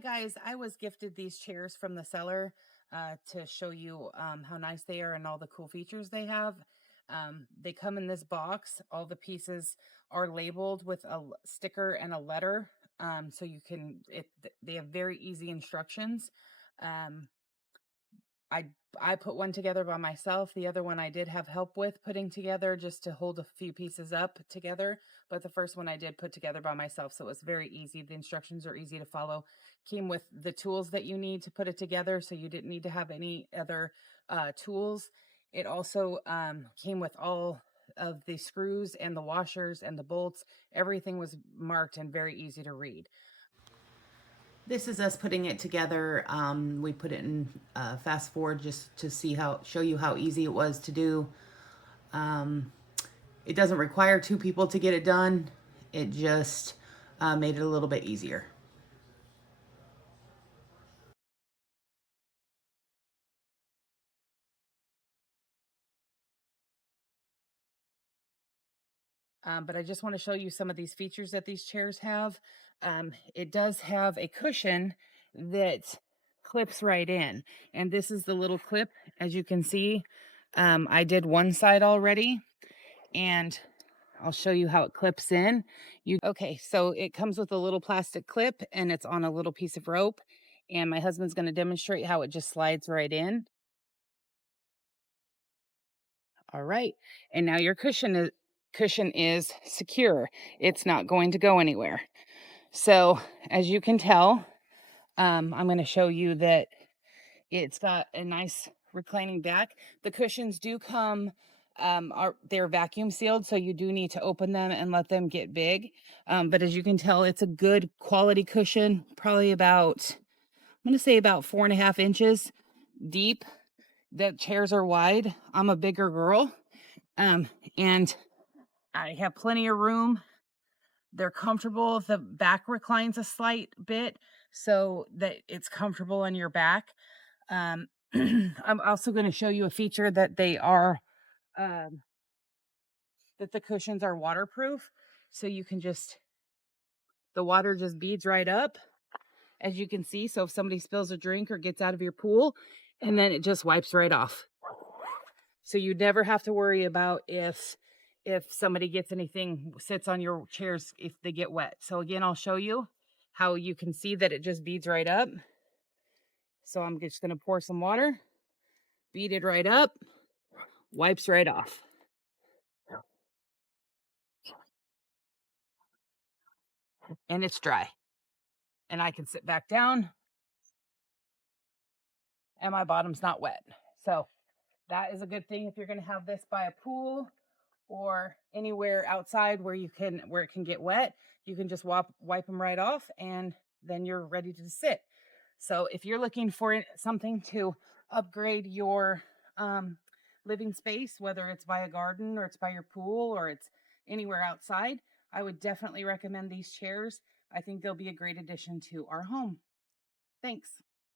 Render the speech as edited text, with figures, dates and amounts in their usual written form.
guys, I was gifted these chairs from the seller to show you how nice they are and all the cool features they have. They come in this box. All the pieces are labeled with a sticker and a letter, so you can. They have very easy instructions. Um, I I put one together by myself. The other one I did have help with putting together just to hold a few pieces up together. But the first one I did put together by myself. So it was very easy. The instructions are easy to follow. Came with the tools that you need to put it together. So you didn't need to have any other tools. It also came with all of the screws and the washers and the bolts. Everything was marked and very easy to read. This is us putting it together. We put it in fast forward just to show you how easy it was to do. It doesn't require two people to get it done. It just made it a little bit easier. But I just want to show you some of these features that these chairs have. It does have a cushion that clips right in. And this is the little clip, as you can see. I did one side already, and I'll show you how it clips in. Okay, so it comes with a little plastic clip, and it's on a little piece of rope. And my husband's going to demonstrate how it just slides right in. All right, and now your cushion is secure. It's not going to go anywhere. So as you can tell, I'm going to show you that it's got a nice reclining back. The cushions do come, they're vacuum sealed, so you do need to open them and let them get big. But as you can tell, it's a good quality cushion, probably about, I'm going to say about 4.5 inches deep. The chairs are wide. I'm a bigger girl, and I have plenty of room. They're comfortable. The back reclines a slight bit so that it's comfortable on your back. I'm also going to show you a feature that um, that the cushions are waterproof. So you can the water just beads right up, as you can see. So if somebody spills a drink or gets out of your pool, and then it just wipes right off. So you never have to worry about if somebody gets anything, sits on your chairs, if they get wet. So again, I'll show you how you can see that it just beads right up. So I'm just going to pour some water, beat it right up, wipes right off. And it's dry. And I can sit back down and my bottom's not wet. So that is a good thing if you're going to have this by a pool or anywhere outside where it can get wet. You can just wipe them right off, and then you're ready to sit. So if you're looking for something to upgrade your living space, whether it's by a garden or it's by your pool or it's anywhere outside, I would definitely recommend these chairs. I think they'll be a great addition to our home. Thanks.